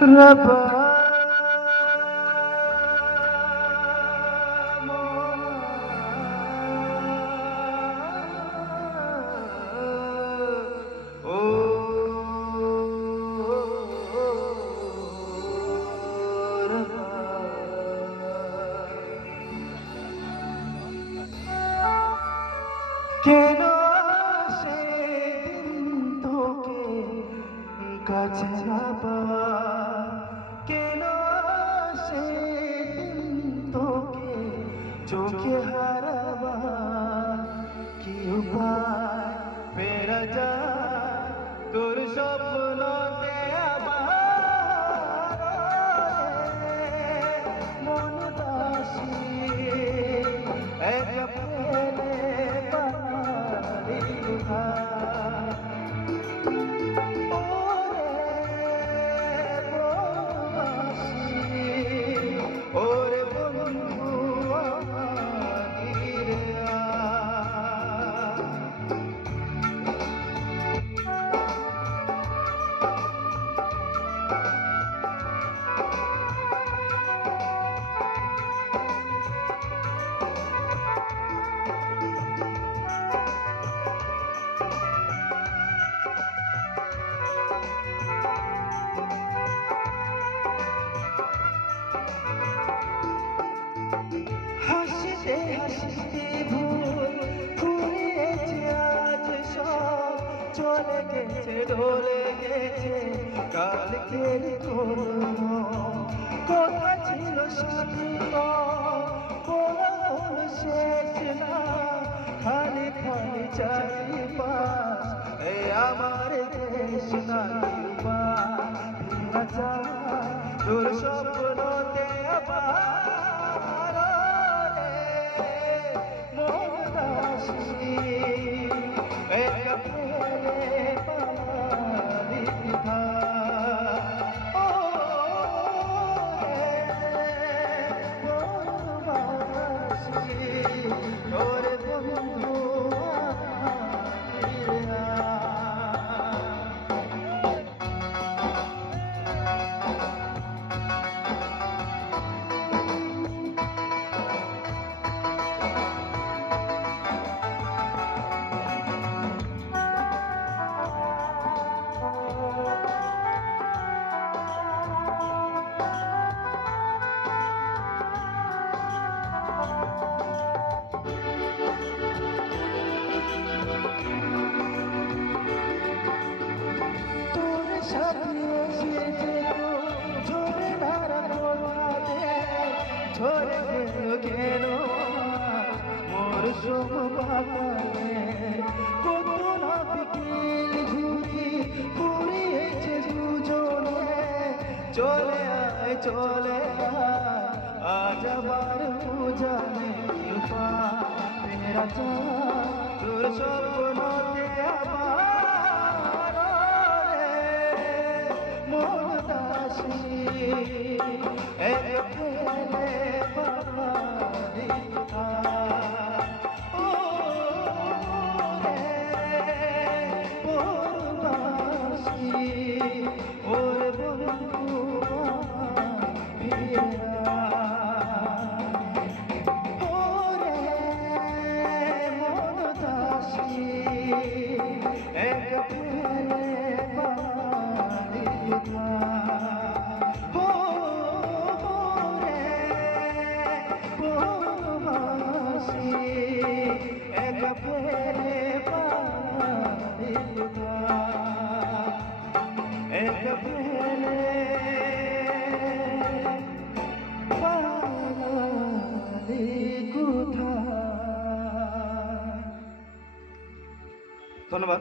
रबा কেন সেদিন তোকে কাছে না পাওয়া, কেন সেদিন তোকে চোখে হারাবা, কি উপায় ফেরা যায় তোর স্বপ্নতে আবার মন দাসী এক প্রেমে বাড়ি ঘর। ওরে বন্ধু আমাদের হাসিতে হাসিতে ভুল ফুরিয়েছে আজ সব, চলে গেছে ডলে গেছে কালকের কর্ম। কথা ছিল সাথী বলা হলো শেষ না, খালি খালি চারিপাশ এই আমার দেশ না। তোর স্বপ্নতে আবার মন দাসী এক প্রেমে বাড়ি ঘর। ও মন দাসী তোর বন্ধু ঝরে গেল কেন মোর সোমবারে, কত না বিকেল ঘুরি ঘুরিয়েছে দুজনে। চলে আয় চলে আয় আজ আবার পূজানে তেরা চা তোর স্বপ্নতে আবার মন দাসী এক প্রেমে বাড়ি ঘর। ও পরবাসী ওরে বন্ধু ওরে মন দাসী এক প্রেমে বাড়ি ঘর। এক প্রেমে বাড়ি ঘর, এক প্রেমে বাড়ি ঘর। ধন্যবাদ।